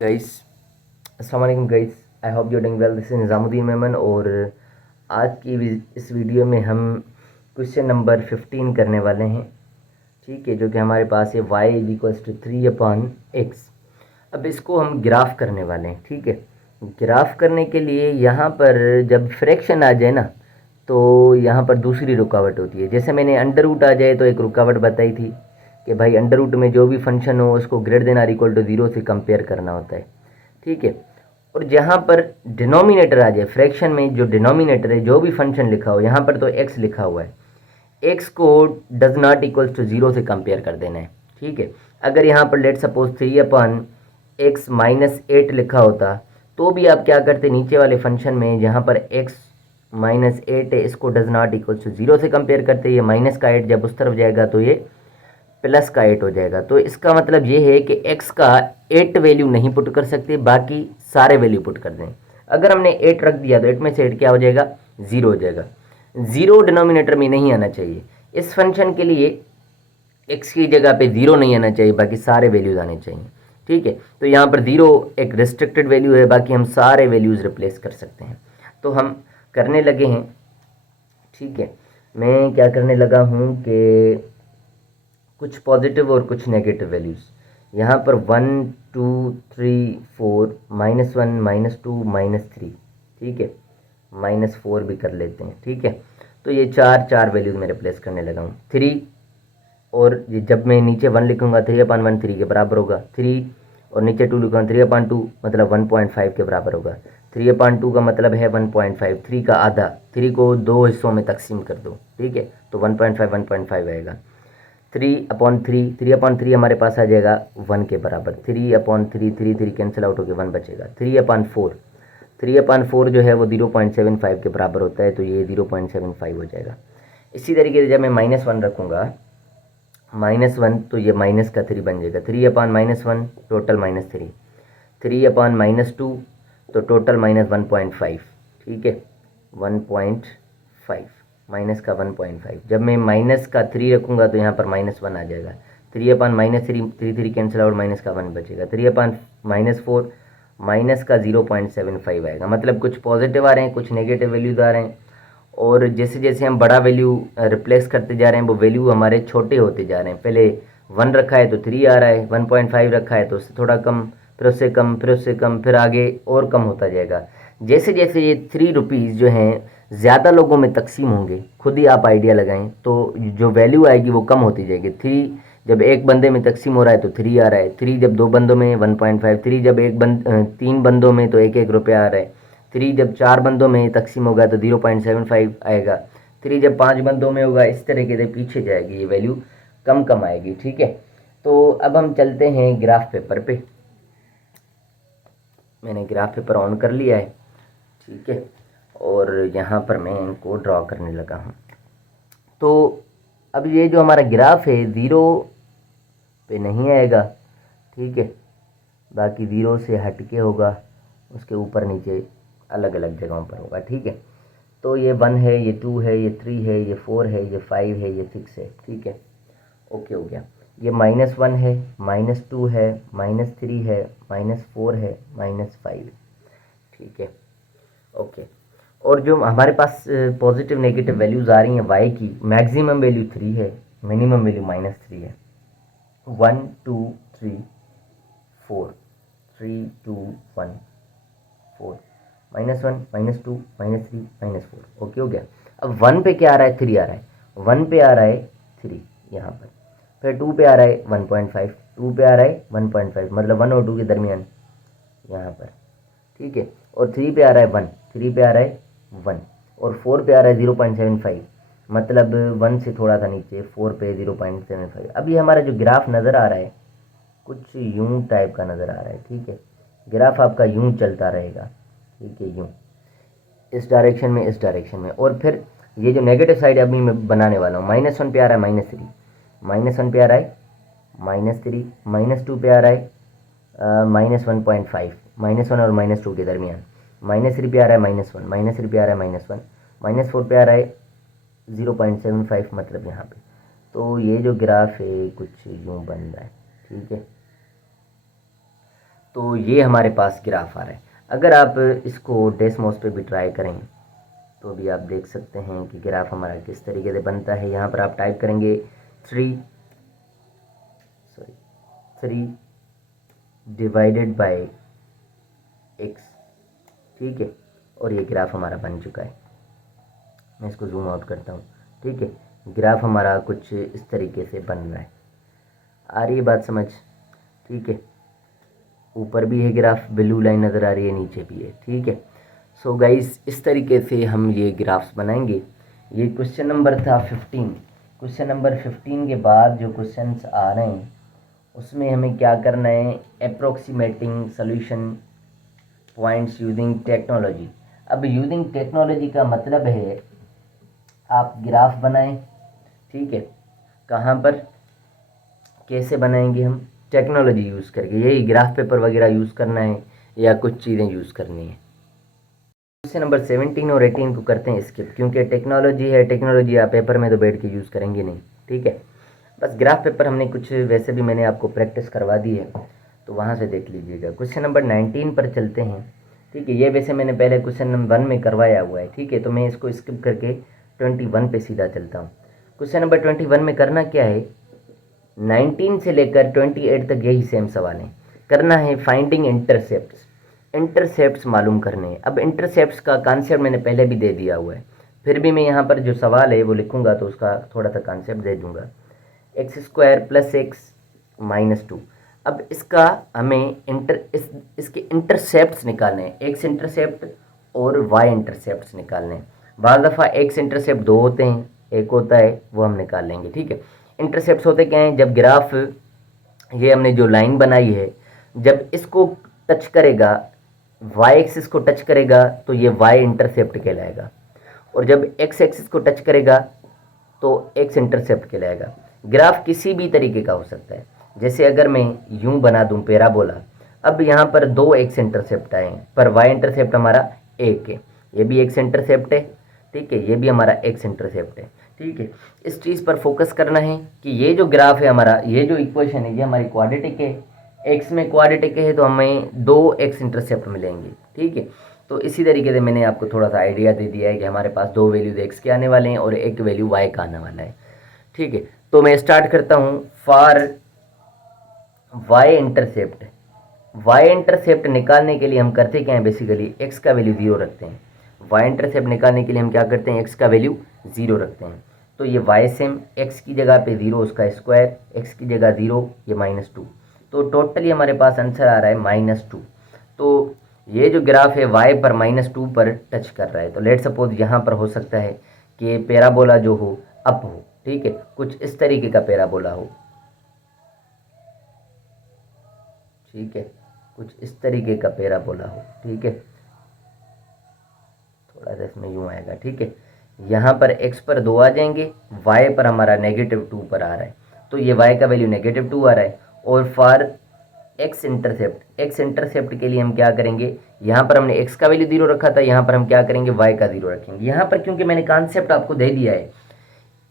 Guys, अस्सलाम वालेकुम guys. I hope you doing well. This is Nizamuddin Memon और आज की इस वीडियो में हम क्वेश्चन नंबर 15 करने वाले हैं। ठीक है, जो कि हमारे पास है y is equals to 3/x। अब इसको हम ग्राफ करने वाले हैं। ठीक है, ग्राफ करने के लिए यहाँ पर जब फ्रैक्शन आ जाए ना, तो यहाँ पर दूसरी रुकावट होती है। जैसे मैंने अंडर रूट आ जाए तो एक रुकावट बताई थी कि भाई अंडर रूट में जो भी फंक्शन हो उसको greater than or equal to 0 से कंपेयर करना होता है। ठीक है, और जहाँ पर डिनोमिनेटर आ जाए, फ्रैक्शन में जो डिनोमिनेटर है, जो भी फंक्शन लिखा हो, यहाँ पर तो x लिखा हुआ है, x को डज नॉट इक्वल्स टू 0 से कंपेयर कर देना है। ठीक है, अगर यहाँ पर लेट सपोज 3/x-8 लिखा होता तो भी आप क्या करते, नीचे वाले फंक्शन में जहाँ पर x-8 है इसको डज नॉट इक्वल्स टू 0 से कंपेयर करते। ये माइनस का 8 जब उस तरफ जाएगा तो ये प्लस का 8 हो जाएगा। तो इसका मतलब ये है कि x का 8 वैल्यू नहीं पुट कर सकते, बाकी सारे वैल्यू पुट कर दें। अगर हमने 8 रख दिया तो 8 में से 8 क्या हो जाएगा, 0 हो जाएगा। 0 डिनोमिनेटर में नहीं आना चाहिए। इस फंक्शन के लिए x की जगह पे 0 नहीं आना चाहिए, बाकी सारे वैल्यूज़ आने चाहिए। ठीक है, तो यहाँ पर 0 एक रिस्ट्रिक्टेड वैल्यू है, बाकी हम सारे वैल्यूज़ रिप्लेस कर सकते हैं। तो हम करने लगे हैं। ठीक है, मैं क्या करने लगा हूँ कि कुछ पॉजिटिव और कुछ नेगेटिव वैल्यूज़ यहाँ पर 1 2 3 4 -1 -2 -3। ठीक है, -4 भी कर लेते हैं। ठीक है, तो ये चार वैल्यूज़ मैं रिप्लेस करने लगा हूँ। 3, और ये जब मैं नीचे 1 लिखूँगा 3/1 3 के बराबर होगा। 3 और नीचे 2 लिखूँगा 3/2 मतलब 1.5 के बराबर होगा। 3/2 का मतलब है 1.5, 3 का आधा। 3 को दो हिस्सों में तकसीम कर दो। ठीक है, तो 1.5 आएगा। 3/3, 3/3 हमारे पास आ जाएगा 1 के बराबर। 3/3, 3 कैंसिल आउट होकर 1 बचेगा। 3/4, 3/4 जो है वो 0.75 के बराबर होता है, तो ये 0.75 हो जाएगा। इसी तरीके से जब मैं -1 रखूँगा, -1 तो ये माइनस का 3 बन जाएगा। 3/-1 टोटल -3। 3/-2 तो टोटल -1.5। ठीक है, 1.5 माइनस का 1.5। जब मैं माइनस का 3 रखूँगा तो यहाँ पर -1 आ जाएगा। 3/-3, 3 कैंसिल आउट, माइनस का 1 बचेगा। 3/-4 माइनस का 0.75 आएगा। मतलब कुछ पॉजिटिव आ रहे हैं, कुछ नेगेटिव वैल्यूज आ रहे हैं, और जैसे जैसे हम बड़ा वैल्यू रिप्लेस करते जा रहे हैं वो वैल्यू हमारे छोटे होते जा रहे हैं। पहले 1 रखा है तो 3 आ रहा है, 1.5 रखा है तो उससे थोड़ा कम, फिर उससे कम, फिर उससे कम, फिर आगे और कम होता जाएगा। जैसे जैसे ये 3 रुपीज़ जो हैं ज़्यादा लोगों में तकसीम होंगे, खुद ही आप आइडिया लगाएं, तो जो वैल्यू आएगी वो कम होती जाएगी। 3 जब एक बंदे में तकसीम हो रहा है तो 3 आ रहा है। 3 जब 2 बंदों में 1.5। 3 जब 3 बंदों में तो 1-1 रुपया आ रहा है। 3 जब 4 बंदों में तकसीम होगा तो 0.75 आएगा। 3 जब 5 बंदों में होगा, इस तरीके से पीछे जाएगी ये वैल्यू, कम कम आएगी। ठीक है, तो अब हम चलते हैं ग्राफ पेपर पे। मैंने ग्राफ पेपर ऑन कर लिया है। ठीक है, और यहाँ पर मैं इनको ड्रॉ करने लगा हूँ। तो अब ये जो हमारा ग्राफ है 0 पे नहीं आएगा। ठीक है, बाकी 0 से हटके होगा, उसके ऊपर नीचे अलग अलग जगहों पर होगा। ठीक है, तो ये 1 है, ये 2 है, ये 3 है, ये 4 है, ये 5 है, ये 6 है। ठीक है, ओके हो गया। ये -1 है, -2 है, -3 है, -4 है, -5 है। ठीक है, ओके। और जो हमारे पास पॉजिटिव नेगेटिव वैल्यूज़ आ रही हैं y की, मैक्सिमम वैल्यू 3 है, मिनिमम वैल्यू -3 है। 1 2 3 4, 3 2 1 4, -1 -2 -3 -4। ओके हो गया। अब 1 पे क्या आ रहा है, 3 आ रहा है। 1 पे आ रहा है 3 यहाँ पर, फिर 2 पे आ रहा है 1.5, 2 पे आ रहा है 1.5, मतलब 1 और 2 के दरमियान यहाँ पर। ठीक है, और 3 पे आ रहा है 1, 3 पे आ रहा है 1, और 4 पे आ रहा है 0.75, मतलब 1 से थोड़ा सा नीचे 4 पे 0.75। अब ये हमारा जो ग्राफ नज़र आ रहा है कुछ यूं टाइप का नज़र आ रहा है। ठीक है, ग्राफ आपका यूं चलता रहेगा। ठीक है, यूं, इस डायरेक्शन में, इस डायरेक्शन में, और फिर ये जो नेगेटिव साइड अभी मैं बनाने वाला हूँ, -1 पे आ रहा है -3, -1 पे आ रहा है -3, -2 पे आ रहा है -1.5, -1 और -2 के दरमियान, -3 पे आ रहा है -1, -3 पे आ रहा है -1, -4 पे आ रहा है 0.75, मतलब यहाँ पे। तो ये जो ग्राफ है कुछ यूँ बन रहा है। ठीक है, तो ये हमारे पास ग्राफ आ रहा है। अगर आप इसको डेस्मोस पे भी ट्राई करें तो भी आप देख सकते हैं कि ग्राफ हमारा किस तरीके से बनता है। यहाँ पर आप टाइप करेंगे 3 डिवाइडेड बाय x, ठीक है, और ये ग्राफ हमारा बन चुका है। मैं इसको जूम आउट करता हूँ, ठीक है। ग्राफ हमारा कुछ इस तरीके से बन रहा है। आ रही है बात समझ, ठीक है। ऊपर भी है ग्राफ, ब्लू लाइन नज़र आ रही है, नीचे भी है, ठीक है। सो गाइस इस तरीके से हम ये ग्राफ्स बनाएंगे। ये क्वेश्चन नंबर था 15। क्वेश्चन नंबर 15 के बाद जो क्वेश्चंस आ रहे हैं उसमें हमें क्या करना है, approximating solution points using technology. अब यूजिंग टेक्नोलॉजी का मतलब है आप ग्राफ बनाएं, ठीक है। कहाँ पर, कैसे बनाएंगे हम, टेक्नोलॉजी यूज़ करके, यही ग्राफ पेपर वगैरह यूज़ करना है या कुछ चीज़ें यूज़ करनी है। क्वेश्चन नंबर 17 और 18 को करते हैं स्किप, क्योंकि टेक्नोलॉजी है, टेक्नोलॉजी आप पेपर में तो बैठ के यूज़ करेंगे नहीं, ठीक है। बस ग्राफ पेपर हमने कुछ वैसे भी मैंने आपको प्रैक्टिस करवा दी है, तो वहाँ से देख लीजिएगा। क्वेश्चन नंबर 19 पर चलते हैं, ठीक है। ये वैसे मैंने पहले क्वेश्चन नंबर 1 में करवाया हुआ है, ठीक है, तो मैं इसको स्किप करके 21 पे सीधा चलता हूँ। क्वेश्चन नंबर 21 में करना क्या है, 19 से लेकर 28 तक यही सेम सवाल है। करना है फाइंडिंग इंटरसेप्ट्स मालूम करने हैं। अब इंटरसेप्ट्स का कॉन्सेप्ट मैंने पहले भी दे दिया हुआ है, फिर भी मैं यहाँ पर जो सवाल है वो लिखूँगा तो उसका थोड़ा सा कॉन्सेप्ट दे दूँगा। x² + x - 2। अब इसका हमें इसके इंटरसेप्ट्स निकालने हैं, x इंटरसेप्ट और y इंटरसेप्ट्स निकालने हैं। बाज़ दफ़ा x इंटरसेप्ट 2 होते हैं, एक होता है, वो हम निकाल लेंगे, ठीक है। इंटरसेप्ट्स होते क्या हैं, जब ग्राफ ये हमने जो लाइन बनाई है जब इसको टच करेगा, y एक्सिस को टच करेगा तो ये y इंटरसेप्ट कहलाएगा, और जब x एक्सिस को टच करेगा तो x इंटरसेप्ट कहलाएगा। ग्राफ किसी भी तरीके का हो सकता है, जैसे अगर मैं यूं बना दूं पैराबोला, अब यहाँ पर 2 x इंटरसेप्ट आए हैं पर y इंटरसेप्ट हमारा 1 है, ये भी x इंटरसेप्ट है, ठीक है, ये भी हमारा x इंटरसेप्ट है, ठीक है। इस चीज़ पर फोकस करना है कि ये जो ग्राफ है हमारा, ये जो इक्वेशन है ये हमारी क्वाड्रेटिक है, x में क्वाड्रेटिक है तो हमें 2 x इंटरसेप्ट मिलेंगे, ठीक है। तो इसी तरीके से मैंने आपको थोड़ा सा आइडिया दे दिया है कि हमारे पास 2 वैल्यूज x के आने वाले हैं और एक वैल्यू y का आने वाला है, ठीक है। तो मैं स्टार्ट करता हूँ। फॉर y इंटरसेप्ट निकालने के लिए हम करते क्या हैं, बेसिकली x का वैल्यू 0 रखते हैं। y इंटरसेप्ट निकालने के लिए हम क्या करते हैं, x का वैल्यू 0 रखते हैं। तो ये y सेम x की जगह पे 0 उसका स्क्वायर, x की जगह 0, ये -2, तो टोटली हमारे पास आंसर आ रहा है -2। तो ये जो ग्राफ है y पर -2 पर टच कर रहा है, तो लेट सपोज यहाँ पर हो सकता है कि पैराबोला जो हो अप हो, ठीक है, कुछ इस तरीके का पैराबोला हो, ठीक है, कुछ इस तरीके का पैराबोला हो, ठीक है। थोड़ा सा इसमें यूँ आएगा, ठीक है। यहाँ पर x पर 2 आ जाएंगे, y पर हमारा -2 पर आ रहा है, तो ये y का वैल्यू -2 आ रहा है। और फॉर x इंटरसेप्ट के लिए हम क्या करेंगे, यहाँ पर हमने x का वैल्यू 0 रखा था, यहाँ पर हम क्या करेंगे, y का 0 रखेंगे। यहाँ पर क्योंकि मैंने कॉन्सेप्ट आपको दे दिया है,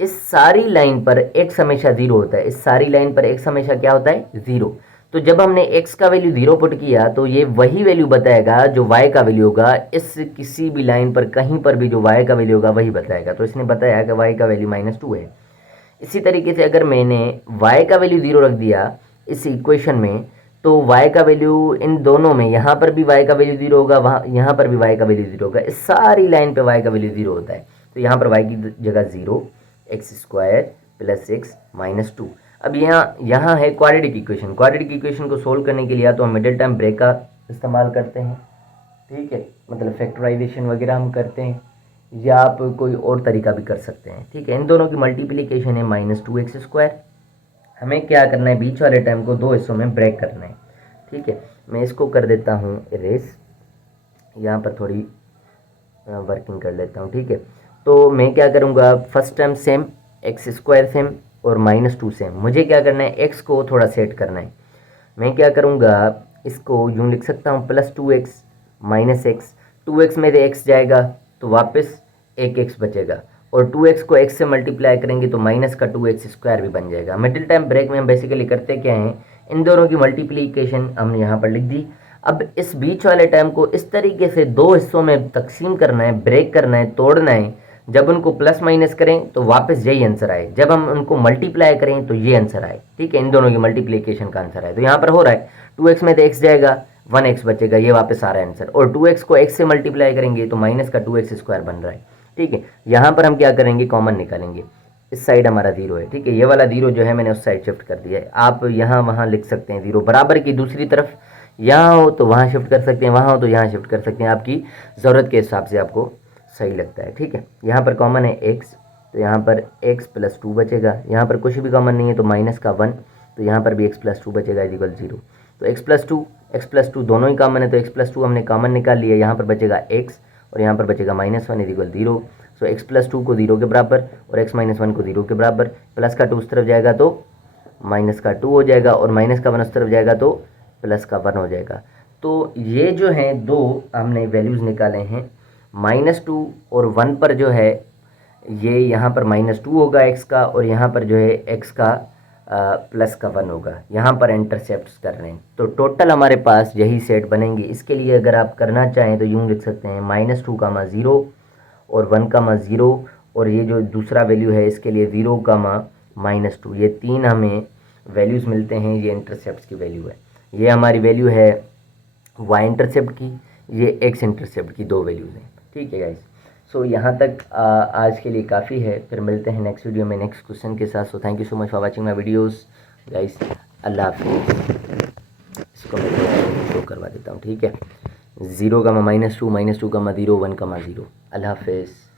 इस सारी लाइन पर x हमेशा 0 होता है, इस सारी लाइन पर x हमेशा क्या होता है, 0। तो जब हमने x का वैल्यू 0 पुट किया तो ये वही वैल्यू बताएगा जो y का वैल्यू होगा, इस किसी भी लाइन पर कहीं पर भी जो y का वैल्यू होगा वही बताएगा। तो इसने बताया कि y का वैल्यू -2 है। इसी तरीके से अगर मैंने y का वैल्यू 0 रख दिया इस इक्वेशन में, तो y का वैल्यू इन दोनों में, यहाँ पर भी y का वैल्यू 0 होगा, वहाँ यहाँ पर भी y का वैल्यू 0 होगा, इस सारी लाइन पे y का वैल्यू 0 होता है। तो यहाँ पर y की जगह 0, x² + x - 2। अब यहाँ है क्वाड्रेटिक इक्वेशन। क्वाड्रेटिक इक्वेशन को सोल्व करने के लिए या तो हम मिडिल टर्म ब्रेक का इस्तेमाल करते हैं, ठीक है, मतलब फैक्टराइजेशन वगैरह हम करते हैं, या आप कोई और तरीका भी कर सकते हैं, ठीक है। इन दोनों की मल्टीप्लिकेशन है -2x²। हमें क्या करना है, बीच वाले टर्म को 2 हिस्सों में ब्रेक करना है, ठीक है। मैं इसको कर देता हूँ इरेज, यहाँ पर थोड़ी वर्किंग कर लेता हूँ, ठीक है। तो मैं क्या करूँगा, first term same, x² same और -2 सेम। मुझे क्या करना है, x को थोड़ा सेट करना है। मैं क्या करूँगा, इसको यूँ लिख सकता हूँ +2x - x। 2x में से x जाएगा तो वापस एक x बचेगा, और 2x को x से मल्टीप्लाई करेंगे तो -2x² भी बन जाएगा। मिडिल टाइम ब्रेक में हम बेसिकली करते क्या हैं, इन दोनों की मल्टीप्लिकेशन हमने यहाँ पर लिख दी। अब इस बीच वाले टर्म को इस तरीके से दो हिस्सों में तकसीम करना है, ब्रेक करना है, तोड़ना है। जब उनको प्लस माइनस करें तो वापस यही आंसर आए, जब हम उनको मल्टीप्लाई करें तो ये आंसर आए। ठीक है, इन दोनों की मल्टीप्लिकेशन का आंसर आए। तो यहाँ पर हो रहा है 2x में तो x जाएगा, 1x बचेगा, ये वापस आ रहा है आंसर। और 2x को x से मल्टीप्लाई करेंगे तो माइनस का 2x² बन रहा है। ठीक है, यहाँ पर हम क्या करेंगे, कॉमन निकालेंगे। इस साइड हमारा 0 है। ठीक है, ये वाला 0 जो है मैंने उस साइड शिफ्ट कर दिया है। आप यहाँ वहाँ लिख सकते हैं 0 बराबर की दूसरी तरफ, यहाँ हो तो वहाँ शिफ्ट कर सकते हैं, वहाँ हो तो यहाँ शिफ्ट कर सकते हैं, आपकी ज़रूरत के हिसाब से आपको सही लगता है। ठीक है, यहाँ पर कॉमन है x, तो यहाँ पर x + 2 बचेगा। यहाँ पर कुछ भी कॉमन नहीं है तो माइनस का 1, तो यहाँ पर भी x + 2 बचेगा = 0। तो x + 2 दोनों ही कॉमन है, तो x + 2 हमने कॉमन निकाल लिया। यहाँ पर बचेगा x और यहाँ पर बचेगा -1 = 0। सो x + 2 को 0 के बराबर और x - 1 को 0 के बराबर। प्लस का 2 उस तरफ जाएगा तो माइनस का 2 हो जाएगा और माइनस का 1 उस तरफ जाएगा तो प्लस का 1 हो जाएगा। तो ये जो है दो हमने वैल्यूज़ निकाले हैं, -2 और 1 पर जो है ये यहाँ पर -2 होगा x का, और यहाँ पर जो है x का प्लस का 1 होगा। यहाँ पर इंटरसेप्ट्स कर रहे हैं, तो टोटल हमारे पास यही सेट बनेंगे। इसके लिए अगर आप करना चाहें तो यूँ लिख सकते हैं -2, 0 और 1, 0, और ये जो दूसरा वैल्यू है इसके लिए 0, -2। ये तीन हमें वैल्यूज़ मिलते हैं, ये इंटरसेप्ट्स की वैल्यू है। ये हमारी वैल्यू है y इंटरसेप्ट की, ये x इंटरसेप्ट की, दो वैल्यूज़ हैं। ठीक है गाइस, सो यहाँ तक आज के लिए काफ़ी है। फिर मिलते हैं नेक्स्ट वीडियो में नेक्स्ट क्वेश्चन के साथ। So thank you so much for watching my videos guys. अल्लाह हाफिज़। इसको मैं शो करवा देता हूँ। ठीक है, 0, -2, -2, -0, 1, 0। अल्लाह हाफिज़।